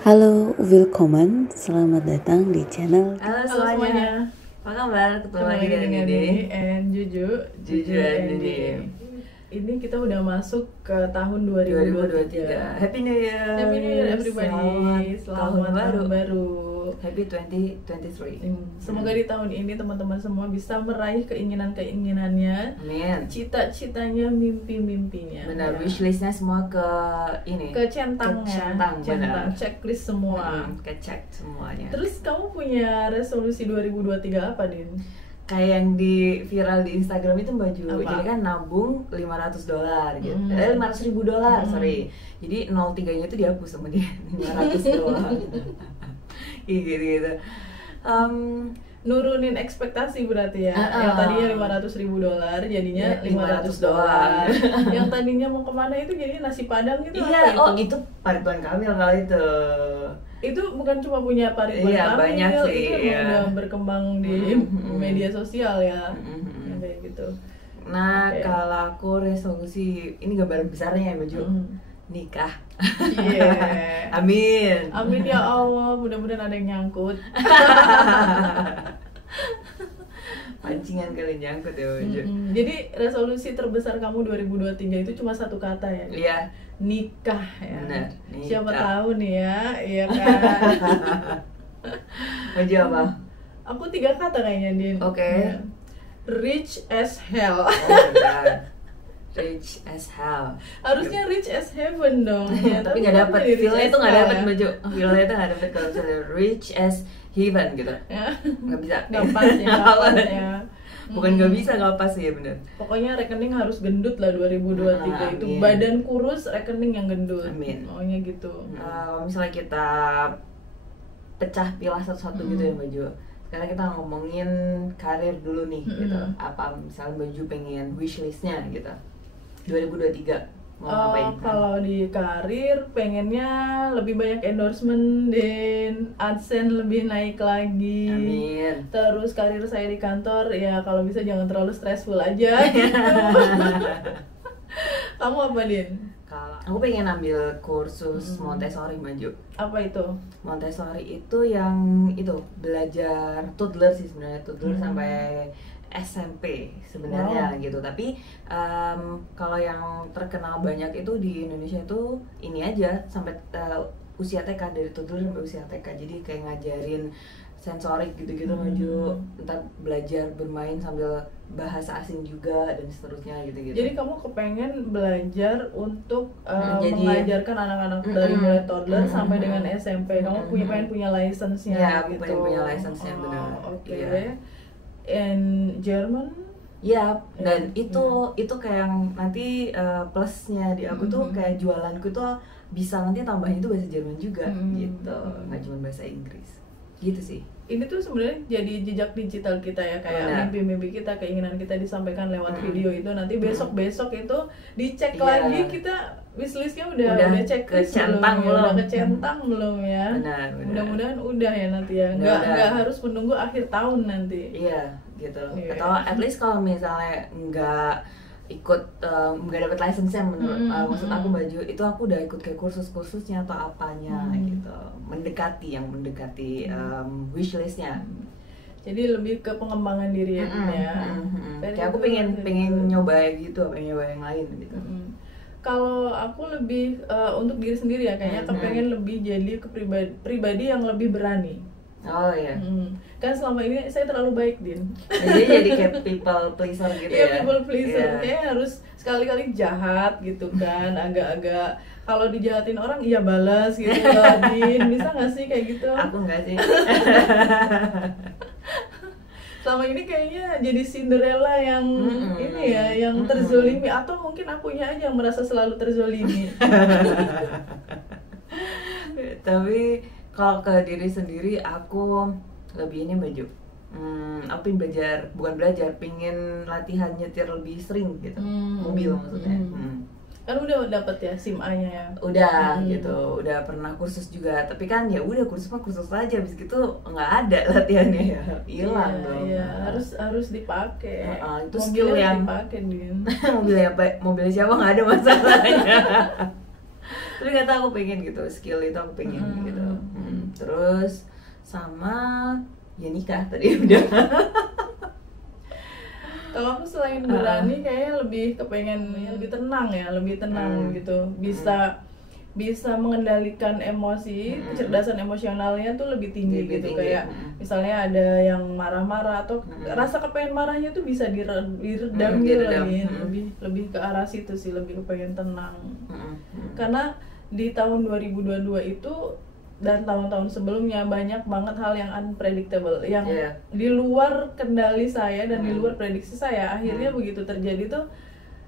Halo, willkommen, selamat datang di channel. Halo semuanya. Apa kabar? Ketemu lagi dengan Dede and Juju and Dede. Ini kita udah masuk ke tahun 2023. Happy New Year. Happy New Year everybody. Selamat tahun baru. baru. Happy 2023. Semoga di tahun ini teman-teman semua bisa meraih keinginan-keinginannya, Amin. cita-citanya, mimpi-mimpinya. Benar, Ya. wishlistnya semua ke ini. Ke centangnya, benar. checklist semua. Kecek semuanya. Terus kamu punya resolusi 2023 apa, Din? Kayak yang di viral di Instagram itu baju. Apa? Jadi kan nabung $500 gitu. $500.000, sorry. Jadi 03-nya itu dihapus sama dia. $500. Gitu. Nurunin ekspektasi berarti ya. Yang tadinya $500.000 jadinya Ya, $500. Yang tadinya mau kemana itu jadi nasi padang gitu. Iya, apa itu Ridwan Kamil kali itu. Itu bukan cuma punya Ridwan Iya, Kamil, banyak sih, itu emang iya. udah berkembang di media sosial ya. Yang kayak gitu. Nah, Oke. kalau aku resolusi, ini gambaran besarnya ya Baju. Nikah. Iya. Amin. Amin ya Allah, mudah-mudahan ada yang nyangkut. Pancingan kalian nyangkut ya Baju. Jadi resolusi terbesar kamu 2023 itu cuma satu kata ya? Iya. Nikah ya. Benar, nikah. Siapa tahu nih ya, iya kan. Baju apa? Aku 3 kata kayaknya, Din. Oke. Ya. Rich as hell. Oh my god. Rich as hell. Harusnya rich as heaven dong. Ya, Tapi nggak kenapa dapet, jadi rich feel-nya as itu nggak hell dapet ya? Baju. Feel-nya itu nggak dapet kalau misalnya rich as heaven gitu. Ya. Nggak bisa. Nggak pas ya, nggak pas ya. Bukan nggak bisa, nggak pas sih ya bener. Pokoknya rekening harus gendut lah 2023 itu. Amin. Badan kurus, rekening yang gendut. Amin. Maunya gitu. Kalau misalnya kita pecah pilah satu-satu gitu ya Baju. Sekarang kita ngomongin karir dulu nih gitu. Apa misalnya Baju pengen wishlistnya gitu 2023 mau ngapain? Kalau di karir pengennya lebih banyak endorsement, dan AdSense lebih naik lagi. Amin. Terus karir saya di kantor ya kalau bisa jangan terlalu stressful aja gitu. Kamu apa, Din? Kalau aku pengen ambil kursus Montessori Baju. Apa itu? Montessori itu yang itu belajar toddler sih sebenarnya, toddler sampai SMP sebenarnya gitu. Tapi kalau yang terkenal banyak itu di Indonesia itu ini aja sampai usia TK, dari toddler sampai usia TK. Jadi kayak ngajarin sensorik gitu-gitu Maju, entar belajar bermain sambil bahasa asing juga dan seterusnya gitu-gitu. Jadi kamu kepengen belajar untuk Jadi- mengajarkan anak-anak dari mulai toddler sampai dengan SMP. Kamu pengen punya license-nya Ya, aku gitu. pengen punya license-nya, benar. Oke. Iya. And German? Ya, dan itu kayak yang nanti plusnya di aku tuh kayak jualanku tuh bisa nanti tambahin itu bahasa Jerman juga gitu, nggak cuma bahasa Inggris, gitu sih. Ini tuh sebenarnya jadi jejak digital kita ya, kayak Benar. mimpi-mimpi kita, keinginan kita disampaikan lewat video itu. Nanti besok-besok itu dicek Iya. lagi kita wishlistnya udah checklist kecentang belum ya? Udah belum? kecentang belum ya? Benar. Mudah-mudahan udah ya nanti ya. Udah. Nggak harus menunggu akhir tahun nanti. Iya, gitu. Iya. Atau at least kalau misalnya nggak ikut nggak dapat license-nya menurut maksud aku Baju itu, aku udah ikut kayak kursus-kursusnya atau apanya gitu, mendekati wishlistnya. Jadi lebih ke pengembangan diri ya, Din, ya. Very Kayak aku good, pengen very pengen good. nyoba gitu, pengen nyoba yang lain gitu. Kalau aku lebih untuk diri sendiri ya, kayaknya kepengen lebih jadi pribadi yang lebih berani. Oh iya. Kan selama ini saya terlalu baik, Din. Jadi kayak people pleaser gitu Iya, ya. people pleaser. Iya. Kayaknya harus sekali-kali jahat gitu kan, agak-agak kalau dijahatin orang iya balas gitu loh, Din. Bisa nggak sih kayak gitu? Aku enggak sih. Selama ini kayaknya jadi Cinderella yang ini ya, yang terzolimi, atau mungkin akunya aja yang merasa selalu terzolimi. Tapi kalau ke diri sendiri aku lebih ini Baju. Aku pengen belajar, bukan belajar, pengen latihan nyetir lebih sering gitu. Mobil maksudnya. Kan udah dapet ya SIM A-nya ya. Udah gitu, udah pernah kursus juga. Tapi kan ya udah kursus mah kursus aja, habis gitu nggak ada latihannya ya, hilang dong. Iya, harus dipakai. Itu Mobilnya skill harus yang dipakai, Din. mobilnya siapa nggak ada masalahnya. Tapi kata aku pengen gitu, skill itu aku pengen gitu. Terus sama ya nikah tadi udah. Kalau aku selain berani kayaknya lebih kepengen lebih tenang ya, lebih tenang gitu. Bisa mengendalikan emosi, kecerdasan emosionalnya tuh lebih tinggi gitu. Kayak misalnya ada yang marah-marah atau rasa kepengen marahnya tuh bisa diredam gitu lagi. Lebih ke arah situ sih, lebih kepengen tenang. Karena di tahun 2022 itu dan tahun-tahun sebelumnya banyak banget hal yang unpredictable, yang di luar kendali saya dan di luar prediksi saya. Akhirnya begitu terjadi tuh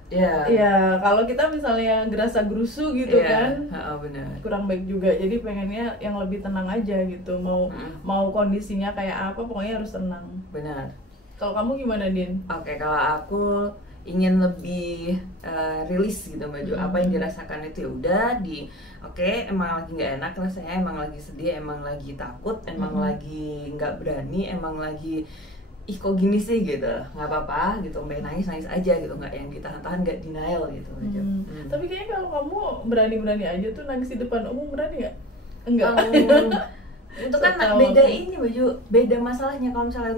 ya kalau kita misalnya gerasa gerusu gitu kan, benar. kurang baik juga. Jadi pengennya yang lebih tenang aja gitu. Mau kondisinya kayak apa, pokoknya harus tenang. Benar. Kalau kamu gimana, Din? Oke, kalau aku ingin lebih rilis gitu baju apa yang dirasakan itu ya udah emang lagi nggak enak rasanya, emang lagi sedih, emang lagi takut, emang lagi nggak berani, emang lagi ih kok gini sih gitu, nggak apa-apa gitu, main nangis aja gitu, nggak yang ditahan-tahan, nggak denial gitu aja. Tapi kayaknya kalau kamu berani-berani aja tuh nangis di depan umum, berani nggak? Enggak. Itu kan beda ini baju, beda masalahnya. Kalau misalnya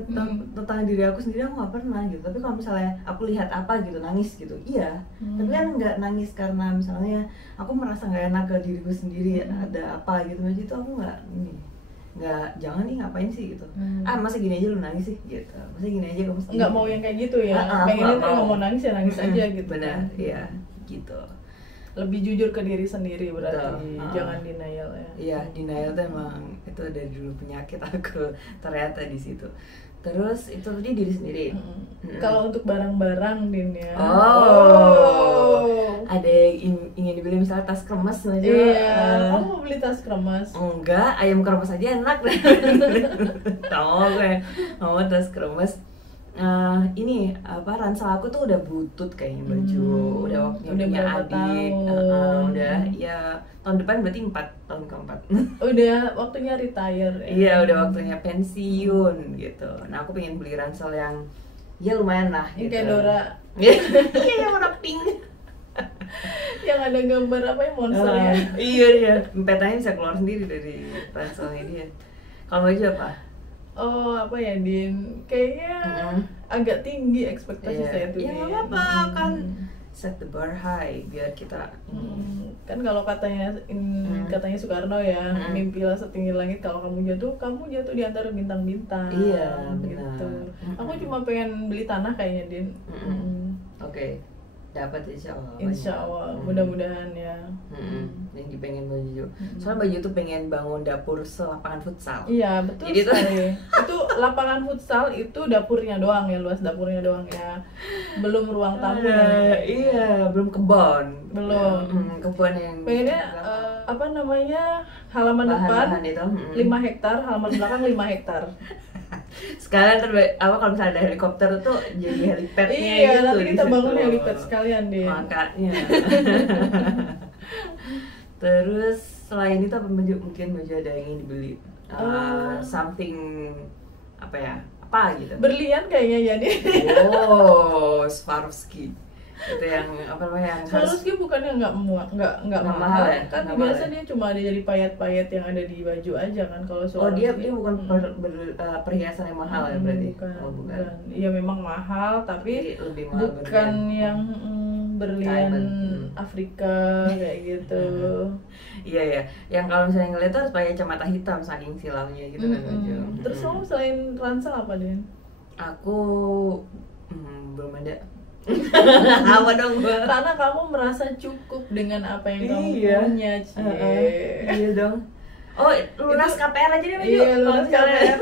tentang diri aku sendiri aku nggak pernah gitu, tapi kalau misalnya aku lihat apa gitu nangis gitu, iya. Tapi kan nggak nangis karena misalnya aku merasa nggak enak ke diriku sendiri, ada apa gitu, baju itu aku nggak jangan nih ngapain sih gitu. Masa gini aja lu nangis sih gitu, masa gini aja kamu nggak mau yang kayak gitu ya. Pengennya tuh nggak mau nangis ya nangis aja gitu. Benar, iya gitu. Lebih jujur ke diri sendiri berarti. Jangan denial ya. Iya, denial tuh emang itu dari dulu penyakit aku ternyata di situ. Terus itu tadi diri sendiri. Kalau untuk barang-barang, Din ya. Ada yang ingin dibeli misalnya tas kremes aja. Iya, kamu mau beli tas kremes? Enggak, ayam kremes aja enak deh. Tahu gue, mau tas kremes. Ini apa, ransel aku tuh udah butut kayaknya baju, udah waktunya punya adik, udah ya tahun depan berarti 4 tahun keempat. Udah waktunya retire ya. Iya, udah waktunya pensiun gitu. Nah aku pengen beli ransel yang ya lumayan lah gitu. Kayak Dora. Iya, yang warna pink. Yang ada gambar apa ya, monster ya. Iya, petanya bisa keluar sendiri dari ranselnya dia. Kalau baju apa? Oh, apa ya, Din? Kayaknya agak tinggi ekspektasi saya tuh. Ya nggak apa-apa, kan set the bar high biar kita kan kalau katanya Soekarno ya, mimpilah setinggi langit, kalau kamu jatuh di antara bintang-bintang. Iya, benar. Gitu. Aku cuma pengen beli tanah kayaknya, Din. Oke. Dapat insyaallah. Insyaallah, mudah-mudahan ya. Yang dipengen baju. Soalnya baju tuh pengen bangun dapur selapangan futsal. Iya, betul. Jadi sekali. Itu lapangan futsal itu dapurnya doang ya, luas dapurnya doang ya. Belum ruang tamu dan iya, belum kebon. Belum. Kebun yang pengennya apa namanya? Halaman depan 5 hektar, halaman belakang 5 hektar. Sekalian kalau misalnya ada helikopter tuh jadi helipadnya gitu. Iya, nanti kita bangun helipad sekalian deh. Makanya. Terus selain itu apa mungkin baju ada yang ingin dibeli? Something apa ya? Apa gitu? Berlian kayaknya jadi. Swarovski. Itu yang apa namanya, yang Swarovski bukannya nggak mahal ya? Kan biasa dia cuma ada jadi payet-payet yang ada di baju aja kan kalau Swarovski. Dia bukan perhiasan yang mahal ya berarti? Bukan. Iya memang mahal tapi lebih mahal bukan yang berlian Afrika kayak gitu. Iya ya, yang kalau misalnya ngeliat tuh harus pakai kacamata hitam saking silamnya gitu kan baju. Terus kamu selain ransel apa, Din? Aku belum ada. Apa dong gua? Karena kamu merasa cukup dengan apa yang kamu punya, Iya dong. Lunas KPR aja deh baju. Iya, lunas KPR.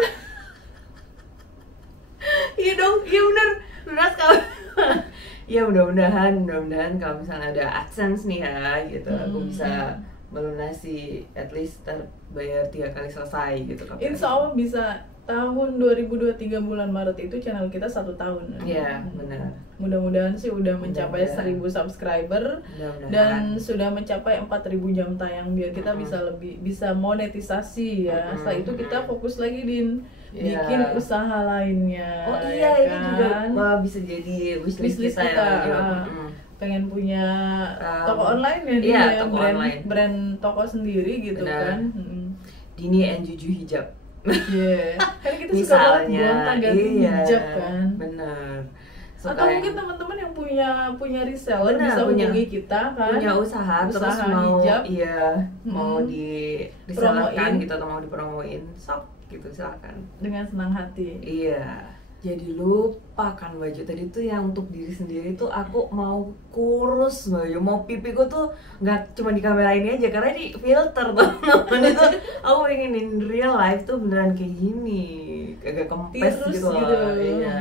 Iya dong, iya bener, lunas KPR. Iya, mudah-mudahan kalau misalnya ada AdSense nih ya gitu, aku bisa melunasi at least terbayar 3 kali selesai gitu KPR. Insya Allah bisa. Tahun 2023 bulan Maret itu channel kita 1 tahun. Iya, benar. Mudah-mudahan sih udah mencapai 1000 subscriber dan sudah mencapai 4000 jam tayang biar kita bisa monetisasi ya. Setelah itu kita fokus lagi bikin usaha lainnya. Ini juga bisa jadi wishlist kita ya. pengen punya toko online ya, iya, dia toko brand online. brand toko sendiri gitu Benar. kan. Dini and Juju hijab. Iya, kan kita suka banget Misalnya, gonta-ganti iya, hijab kan. bener. Atau mungkin teman-teman yang punya reseller Benar, bisa punya- hubungi kita kan. punya usaha terus mau hijab. iya mau diselarkan Promoin. gitu atau mau dipromoin, sok gitu silakan. Dengan senang hati. Iya, jadi lupa kan baju tadi tuh yang untuk diri sendiri tuh aku mau kurus baju, mau pipiku tuh nggak cuma di kamera ini aja karena di filter tuh. Itu aku pengen in real life tuh beneran kayak gini, agak kempes Tirus gitu loh. gitu. Iya.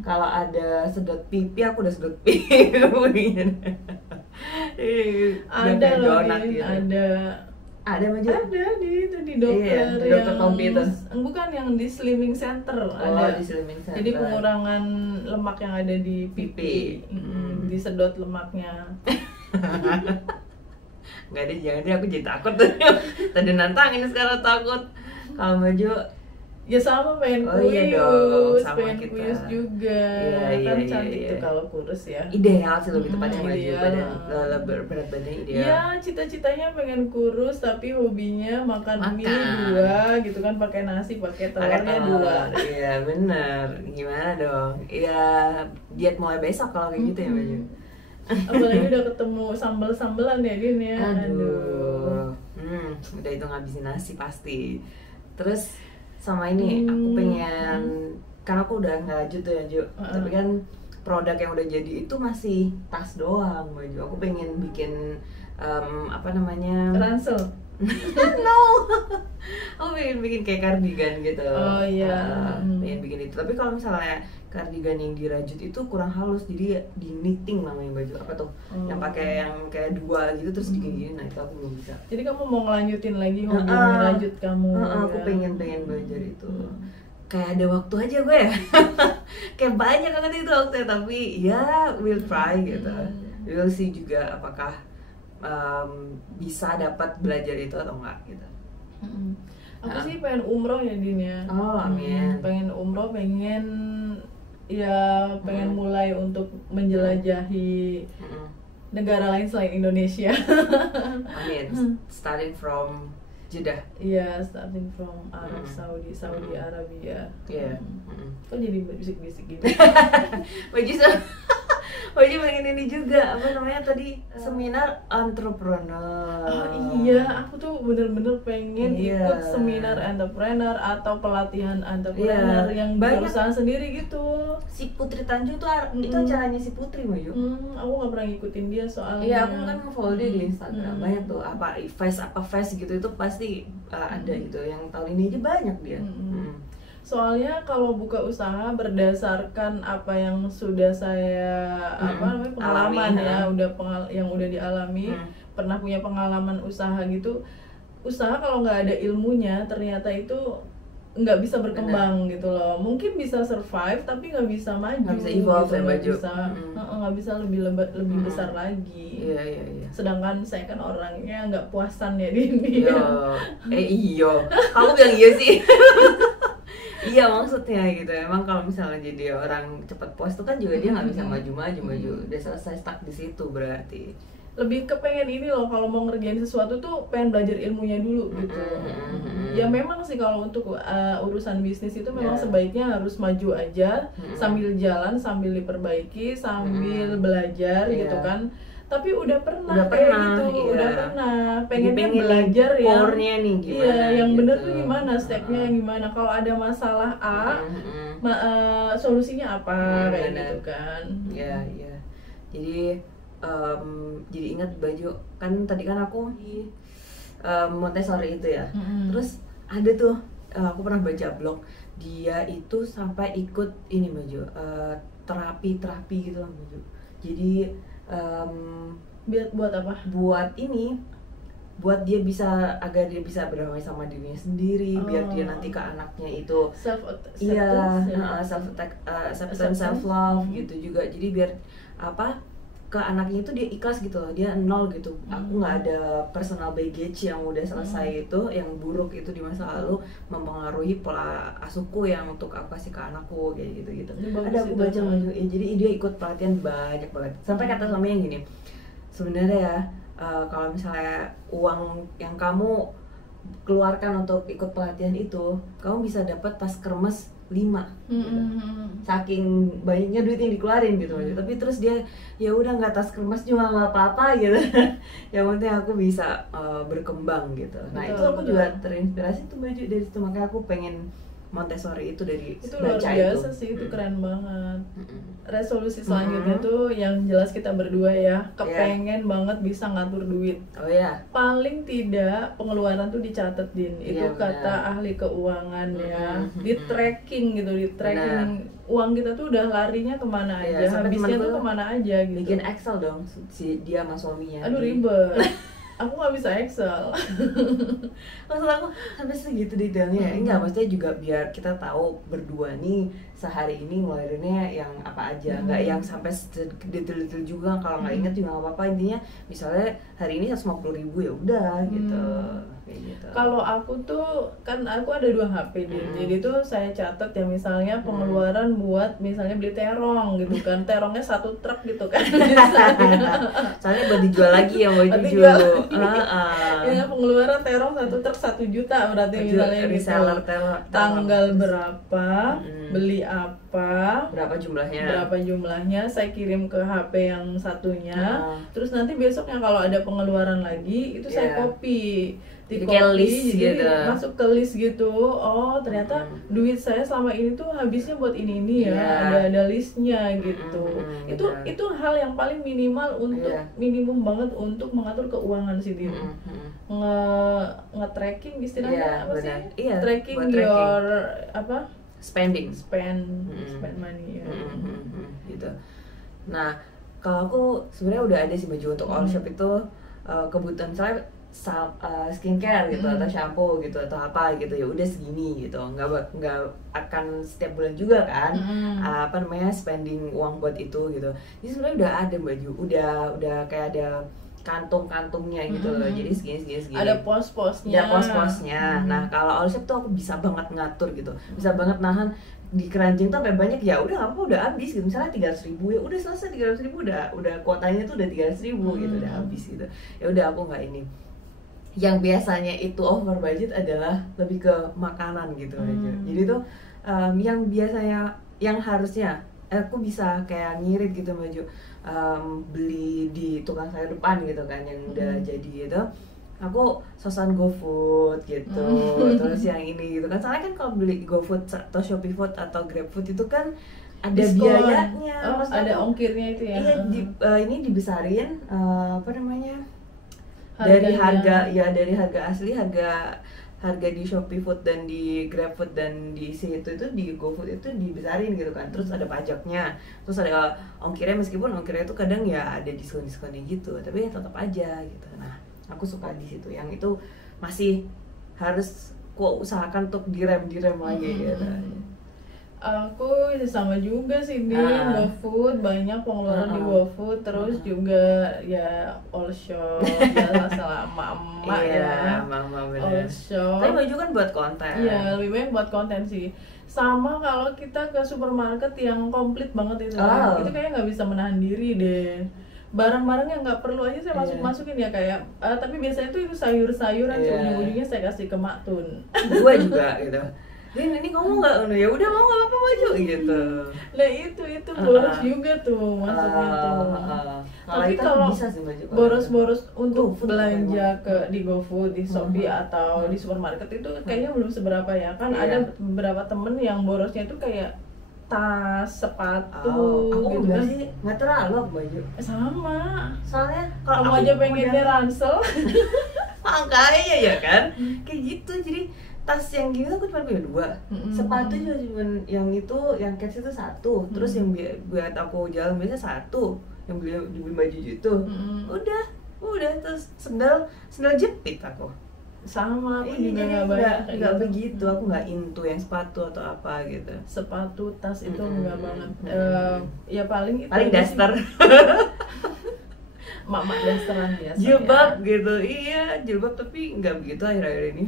Kalau ada sedot pipi aku udah sedot pipi. Ada loh, donat Din, gitu. Ada baju. ada di dokter Iya, di dokter Tompi itu. bukan yang di slimming center ada. Di Slimming Center. Jadi pengurangan lemak yang ada di pipi, Pipi. disedot lemaknya. Nggak ada, jangan deh, aku jadi takut tuh. Tadi nantangin sekarang takut. Kalau baju Ya sama pengen Oh, kurus, iya dong, sama pengen kita. kurus juga. Iya, Kan iya, cantik iya. tuh kalau kurus ya. ideal sih, lebih tepatnya baju Ideal. badan berat badannya ideal. Iya, cita-citanya pengen kurus tapi hobinya makan Makan. mie 2 gitu kan, pakai nasi, pakai Pakai telurnya telur. 2. Iya bener, gimana dong? Iya, diet mulai besok kalau kayak gitu ya baju. Apalagi udah ketemu sambel-sambelan ya Din ya. Aduh. Udah itu ngabisin nasi pasti. Terus sama ini aku pengen, karena aku udah nggak lanjut tuh ya Ju, tapi kan produk yang udah jadi itu masih tas doang baju. Aku pengen bikin apa namanya? Ransel. No. Aku pengen bikin kayak kardigan gitu. Oh, iya. Pengen bikin itu. Tapi kalau misalnya kardigan yang dirajut itu kurang halus, jadi di knitting namanya baju. Apa tuh? Yang pakai yang kayak dua gitu terus digini. Nah, itu aku belum bisa. Jadi kamu mau ngelanjutin lagi hobi ngerajut kamu. Aku ya? pengen belajar itu. Kayak ada waktu aja gue ya. Kayak banyak banget itu waktunya, tapi ya we'll try gitu. We'll see juga apakah bisa dapat belajar itu atau enggak gitu. Aku sih pengen umroh ya Din ya. Oh, amin. Pengen umroh, pengen mulai untuk menjelajahi negara lain selain Indonesia. Amin. Starting from Jeddah. Iya, starting from Arab Saudi Arabia. Iya. Kok jadi bisik-bisik gini? Baju pengen ini juga, apa namanya tadi, seminar entrepreneur. Oh iya, aku tuh bener-bener pengen Iya. ikut seminar entrepreneur atau pelatihan entrepreneur Iya. yang Banyak. berusaha sendiri gitu. Si Putri Tanjung tuh itu acaranya si Putri Baju. Aku nggak pernah ngikutin dia soalnya. Iya, aku kan nge-follow dia di Instagram. Banyak tuh apa face gitu, itu pasti ada gitu. Yang tahun ini aja banyak dia. Soalnya kalau buka usaha berdasarkan apa yang sudah saya pengalaman Alami, ya, yang udah dialami, pernah punya pengalaman usaha gitu. Usaha kalau nggak ada ilmunya ternyata itu nggak bisa berkembang gitu loh. Mungkin bisa survive tapi nggak bisa maju. Nggak bisa evolve gitu, ya, nggak Baju. bisa, nggak bisa lebih besar lagi. Iya. Sedangkan saya kan orangnya nggak puasan ya Dini. Iyo. Kamu bilang iya sih. Iya maksudnya gitu. Emang kalau misalnya jadi orang cepat puas tuh kan juga dia nggak bisa maju. Udah selesai stuck di situ berarti. Lebih kepengen ini loh, kalau mau ngerjain sesuatu tuh pengen belajar ilmunya dulu gitu. Ya memang sih kalau untuk urusan bisnis itu memang sebaiknya harus maju aja, sambil jalan, sambil diperbaiki, sambil belajar gitu kan. Tapi udah pernah kayak gitu, udah pernah pengennya belajar yang nih gimana, iya, yang bener gitu. tuh gimana, stepnya yang gimana. Kalau ada masalah A, solusinya apa kayak gitu kan. Iya. Jadi ingat Baju, kan tadi kan aku di Montessori itu ya. Terus ada tuh aku pernah baca blog, dia itu sampai ikut ini Baju, terapi gitu lah Baju. Jadi Buat apa? Buat dia bisa, agar dia bisa berdamai sama dirinya sendiri, biar dia nanti ke anaknya itu self acceptance, self love gitu juga. Jadi biar ke anaknya itu dia ikhlas gitu loh, dia nol gitu. Aku nggak ada personal baggage yang udah selesai itu, yang buruk itu di masa lalu mempengaruhi pola asuhku yang untuk aku kasih ke anakku kayak gitu. Ada aku baca ya, jadi dia ikut pelatihan banyak banget. Sampai kata suaminya gini, sebenarnya ya kalau misalnya uang yang kamu keluarkan untuk ikut pelatihan itu, kamu bisa dapat tas kermes 5 gitu. Saking banyaknya duit yang dikeluarin gitu. Tapi terus dia ya udah nggak tas kermas juga nggak apa-apa gitu. Yang penting aku bisa berkembang gitu. Nah itu aku juga terinspirasi tuh baju dari situ, makanya aku pengen Montessori itu dari itu luar baca biasa itu. sih, itu keren banget. Resolusi selanjutnya tuh yang jelas kita berdua ya kepengen banget bisa ngatur duit. Oh ya. Paling tidak pengeluaran tuh dicatat, Din. Itu kata ahli keuangan ya. Di tracking gitu, di tracking uang kita tuh udah larinya kemana aja, habisnya tuh kemana aja gitu. Bikin Excel dong si dia sama suaminya. Aduh ribet. Aku nggak bisa Excel. Maksud aku sampai segitu detailnya ya? Enggak, maksudnya juga biar kita tahu berdua nih sehari ini ngeluarinnya yang apa aja, nggak yang sampai detail-detail juga. Kalau nggak inget juga nggak apa-apa, intinya misalnya hari ini 150.000 ya udah gitu. Gitu. Kalau aku tuh kan aku ada 2 HP Din. Jadi tuh saya catat ya misalnya pengeluaran buat misalnya beli terong gitu kan. Terongnya 1 truk gitu kan. Soalnya buat dijual lagi ya mau dijual. Ya pengeluaran terong 1 truk 1 juta berarti misalnya reseller gitu. Tanggal berapa, beli apa, berapa jumlahnya saya kirim ke HP yang satunya. Terus nanti besoknya kalau ada pengeluaran lagi itu saya copy. List jadi gitu. Masuk ke list gitu. Oh ternyata duit saya selama ini tuh habisnya buat ini ya. Ada listnya gitu. Itu hal yang paling minimal untuk minimum banget untuk mengatur keuangan sih Din. Nge-tracking istilahnya apa sih? Tracking your apa? Spend money ya. Gitu. Nah kalau aku sebenarnya udah ada sih baju untuk all shop itu kebutuhan saya skincare gitu atau shampoo gitu atau apa gitu, ya udah segini gitu, nggak akan setiap bulan juga kan spending uang buat itu gitu. Jadi sebenarnya udah ada baju, udah kayak ada kantong-kantongnya gitu loh. Jadi segini ada pos-posnya. Nah kalau all shop tuh aku bisa banget ngatur gitu, bisa banget nahan di keranjang tuh sampai banyak, ya udah apa udah habis gitu. Misalnya 300.000 ya udah selesai, 300.000 udah kuotanya tuh udah 300.000 gitu, udah habis gitu. Ya udah aku nggak ini. Yang biasanya itu over budget adalah lebih ke makanan gitu aja. Jadi tuh yang biasanya, yang harusnya aku bisa kayak ngirit gitu baju, beli di tukang sayur depan gitu kan yang udah jadi gitu, aku sosan GoFood gitu. Terus yang ini gitu kan, soalnya kan kalau beli GoFood atau Shopee Food atau GrabFood itu kan ada biayanya, ada ongkirnya itu ya. Iya, ini dibesarin apa namanya? Dari harga asli, harga di Shopee Food dan di GrabFood dan di situ itu di GoFood itu dibesarin gitu kan. Terus ada pajaknya, terus ada ongkirnya, meskipun ongkirnya itu kadang ya ada diskon-diskonnya gitu, tapi ya tetap aja gitu. Nah, aku suka di situ. Yang itu masih harus ku usahakan untuk direm lagi gitu. Aku sama juga sih Din, GoFood, banyak pengeluaran di GoFood, terus juga ya all shop, salah emak-emak ya, all shop. Tapi baju kan buat konten. Iya, lebih banyak buat konten sih. Sama kalau kita ke supermarket yang komplit banget itu, itu kayaknya nggak bisa menahan diri deh. Barang-barang yang nggak perlu aja saya masukin ya, kayak tapi biasanya tuh itu sayur-sayuran, ujung-ujungnya saya kasih ke Mak Tun. Gua juga gitu. Din, ini kamu nggak, ya udah mau nggak apa baju gitu. Nah itu boros juga tuh maksudnya tuh. Tapi kalau boros untuk belanja di GoFood, di Shopee atau di supermarket itu kayaknya belum seberapa ya. Kan ada beberapa temen yang borosnya itu kayak tas, sepatu aku gitu kan. Sih nggak terlalu baju. Sama. Soalnya kalau kamu aja pengennya ransel. Makanya ya kan, kayak gitu. Jadi tas yang gini aku cuma punya 2, sepatu juga cuma yang itu, yang cats itu 1, terus yang buat aku jalan biasa 1, yang beli baju gitu. Udah terus sendal jepit aku. Sama, aku juga nggak begitu, aku nggak into yang sepatu atau apa gitu. Sepatu, tas itu enggak banget. Ya paling daster. mak-mak dasaran biasa. Jilbab gitu, iya jilbab, tapi nggak begitu akhir-akhir ini.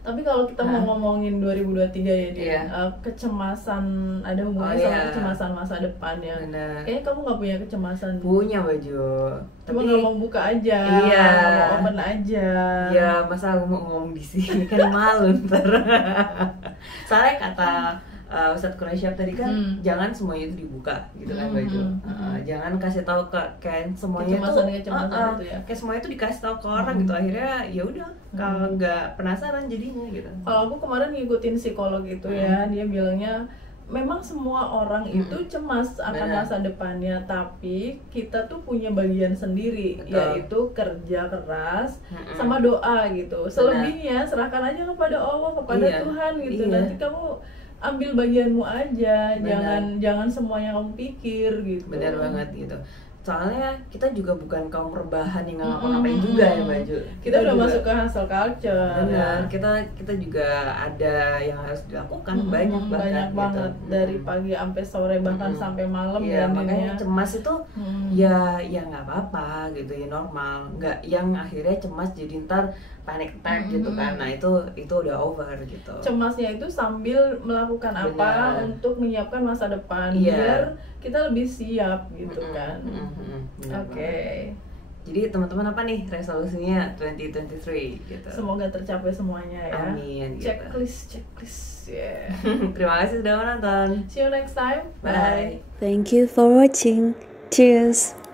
Tapi kalau kita mau ngomongin 2023 ya dia, Iya. kecemasan ada hubungannya Oh, sama iya. kecemasan masa depan ya. Benar. Kayaknya kamu nggak punya kecemasan. Punya baju, Cuma nggak mau buka aja, Iya. nggak mau open aja. ya masa aku mau ngomong di sini kan malu ntar. Soalnya kata Ustadz Quraisyab tadi kan jangan semuanya itu dibuka gitu kan baju. Jangan kasih tahu kayak semuanya Kecemasan itu ya. kayak semuanya itu dikasih tahu ke orang gitu, akhirnya ya udah kalau nggak penasaran jadinya gitu. Kalau aku kemarin ngikutin psikolog itu ya, dia bilangnya memang semua orang itu cemas akan Benar. masa depannya, tapi kita tuh punya bagian sendiri, Betul. yaitu kerja keras sama doa gitu. Selebihnya serahkan aja kepada Allah, kepada Iya. Tuhan gitu. Iya. Nanti kamu ambil bagianmu aja, Benar. jangan semua yang kamu pikir gitu. Benar banget gitu. Soalnya kita juga bukan kaum rebahan yang nggak ngapa-ngapain juga ya baju. Kita udah juga- masuk ke hustle culture. Benar, ya. kita juga ada yang harus dilakukan banyak banyak gitu. banget dari pagi sampai sore bahkan sampai malam Ya ya makanya Din, ya. cemas itu ya nggak apa-apa gitu ya, normal. Nggak yang akhirnya cemas jadi ntar panic attack gitu kan. Nah itu udah over gitu. Cemasnya itu sambil melakukan apa Benar. untuk menyiapkan masa depan Iya. biar kita lebih siap gitu kan. Benar Oke. banget. Jadi teman-teman apa nih resolusinya 2023 gitu. Semoga tercapai semuanya ya. Amin, gitu. Checklist ya. Terima kasih sudah menonton. See you next time. Bye. Thank you for watching. Cheers.